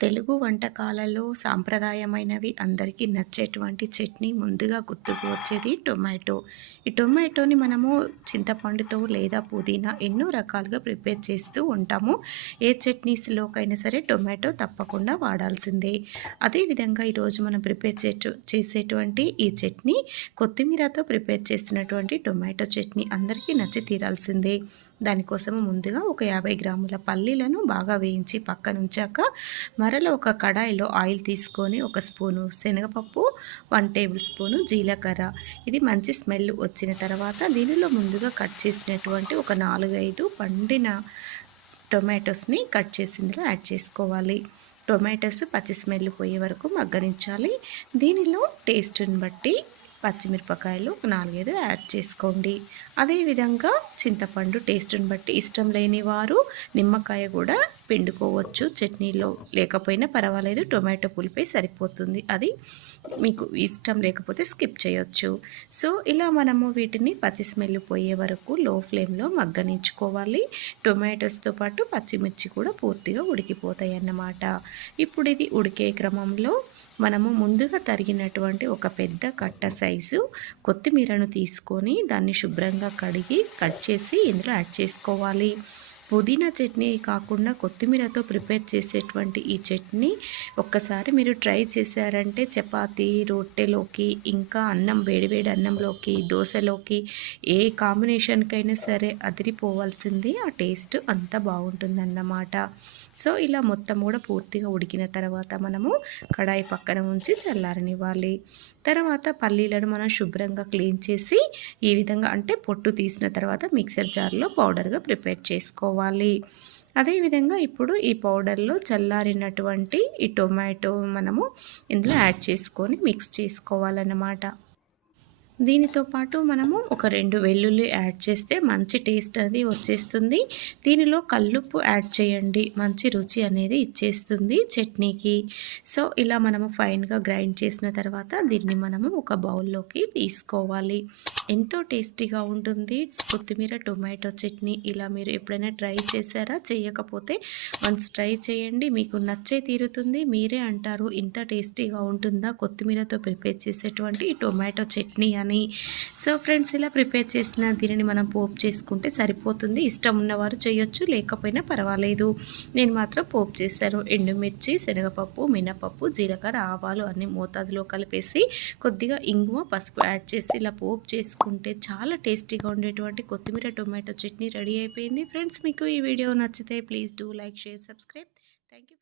తెలుగు వంటకాలలో సాంప్రదాయమైనవి అందరికీ నచ్చేటువంటి చట్నీ ముందుగా గుర్తుకు వచ్చేది టొమాటో. ఈ టొమాటోని మనము చింతపండుతో లేదా పుదీనా ఎన్నో రకాలుగా ప్రిపేర్ చేస్తూ ఉంటాము. ఏ చట్నీస్లోకైనా సరే టొమాటో తప్పకుండా వాడాల్సిందే. అదేవిధంగా ఈరోజు మనం ప్రిపేర్ చే చేసేటువంటి ఈ చట్నీ కొత్తిమీరతో ప్రిపేర్ చేస్తున్నటువంటి టొమాటో చట్నీ అందరికీ నచ్చి తీరాల్సిందే. దానికోసం ముందుగా ఒక యాభై గ్రాముల పల్లీలను బాగా వేయించి పక్కనుంచాక మరల ఒక కడాయిలో ఆయిల్ తీసుకొని ఒక స్పూను శనగపప్పు వన్ టేబుల్ స్పూను జీలకర్ర. ఇది మంచి స్మెల్ వచ్చిన తర్వాత దీనిలో ముందుగా కట్ చేసినటువంటి ఒక నాలుగైదు పండిన టొమాటోస్ని కట్ చేసిందిలో యాడ్ చేసుకోవాలి. టొమాటోస్ పచ్చి స్మెల్ పోయే వరకు మగ్గనించాలి. దీనిలో టేస్ట్ని బట్టి పచ్చిమిరపకాయలు ఒక నాలుగైదు యాడ్ చేసుకోండి. అదేవిధంగా చింతపండు టేస్ట్ని బట్టి ఇష్టం లేని వారు నిమ్మకాయ కూడా పిండుకోవచ్చు. చట్నీలో లేకపోయినా పర్వాలేదు. టొమాటో పులిపై సరిపోతుంది. అది మీకు ఇష్టం లేకపోతే స్కిప్ చేయొచ్చు. సో ఇలా మనము వీటిని పచ్చి స్మెల్ పోయే వరకు లో ఫ్లేమ్లో మగ్గనించుకోవాలి టొమాటోస్తో పాటు పచ్చిమిర్చి కూడా పూర్తిగా ఉడికిపోతాయి అన్నమాట ఇప్పుడు ఇది ఉడికే క్రమంలో మనము ముందుగా తరిగినటువంటి ఒక పెద్ద కట్ట సైజు కొత్తిమీరను తీసుకొని దాన్ని శుభ్రంగా కడిగి కట్ చేసి ఇందులో యాడ్ చేసుకోవాలి. పుదీనా చట్నీ కాకుండా కొత్తిమీరతో ప్రిపేర్ చేసేటువంటి ఈ చట్నీ ఒక్కసారి మీరు ట్రై చేశారంటే చపాతీ రొట్టెలోకి ఇంకా అన్నం వేడివేడి అన్నంలోకి దోశలోకి ఏ కాంబినేషన్కైనా సరే అదిరిపోవాల్సింది. ఆ టేస్ట్ అంత బాగుంటుందన్నమాట. సో ఇలా మొత్తం కూడా పూర్తిగా ఉడికిన తర్వాత మనము కడాయి పక్కన ఉంచి చల్లారనివ్వాలి. తర్వాత పల్లీలను మనం శుభ్రంగా క్లీన్ చేసి ఈ విధంగా అంటే పొట్టు తీసిన తర్వాత మిక్సర్ జార్లో పౌడర్గా ప్రిపేర్ చేసుకోవాలి. అదేవిధంగా ఇప్పుడు ఈ పౌడర్లో చల్లారినటువంటి ఈ టొమాటో మనము ఇందులో యాడ్ చేసుకొని మిక్స్ చేసుకోవాలన్నమాట. దీనితో పాటు మనము ఒక రెండు వెల్లుల్లి యాడ్ చేస్తే మంచి టేస్ట్ అనేది వచ్చేస్తుంది. దీనిలో కల్లుప్పు యాడ్ చేయండి. మంచి రుచి అనేది ఇచ్చేస్తుంది చట్నీకి. సో ఇలా మనము ఫైన్గా గ్రైండ్ చేసిన తర్వాత దీన్ని మనము ఒక బౌల్లోకి తీసుకోవాలి. ఎంతో టేస్టీగా ఉంటుంది. కొత్తిమీర టొమాటో చట్నీ ఇలా మీరు ఎప్పుడైనా ట్రై చేశారా? చేయకపోతే వన్స్ ట్రై చేయండి. మీకు నచ్చే తీరుతుంది. మీరే అంటారు ఇంత టేస్టీగా ఉంటుందా? కొత్తిమీరతో ప్రిపేర్ చేసేటువంటి టొమాటో చట్నీ అని. సో ఫ్రెండ్స్ ఇలా ప్రిపేర్ చేసిన దీనిని మనం పోపు చేసుకుంటే సరిపోతుంది. ఇష్టం ఉన్నవారు చేయొచ్చు లేకపోయినా పర్వాలేదు. నేను మాత్రం పోపు చేశాను. ఎండుమిర్చి శనగపప్పు మినపప్పు జీలకర్ర ఆవాలు అన్ని మోతాదులో కలిపేసి కొద్దిగా ఇంగువ పసుపు యాడ్ చేసి ఇలా పోపు చేసుకుంటే చాలా టేస్టీగా ఉండేటువంటి కొత్తిమీర టొమాటో చట్నీ రెడీ అయిపోయింది. ఫ్రెండ్స్ మీకు ఈ వీడియో నచ్చితే please do like share subscribe. Thank you